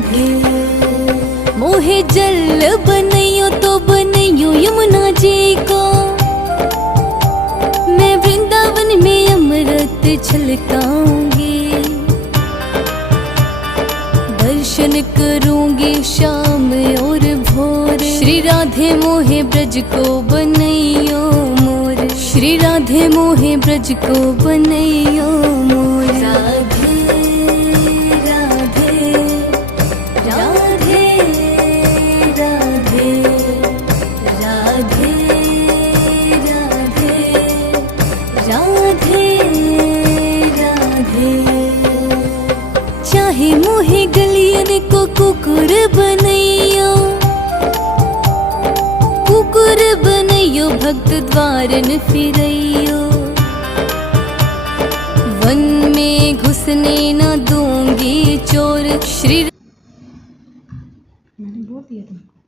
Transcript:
राधे। मोहे जल बनैयो तो बनैयो यमुना जी को, मैं वृंदावन में अमृत छलकाऊंगी। दर्शन करूंगी शाम और भोर, श्री राधे मोहे ब्रज को बनैयो मोर। श्री राधे मोहे ब्रज को बनैयो मोर। राधे राधे राधे राधे राधे राधे राधे राधे। चाहे मोहे गलियन को कुकुर बनैयो, कुकुर बनैयो भक्त द्वारन फिरैयो। वन में घुसने न दूंगी चोर। श्री मैंने बोल दिया तुमको।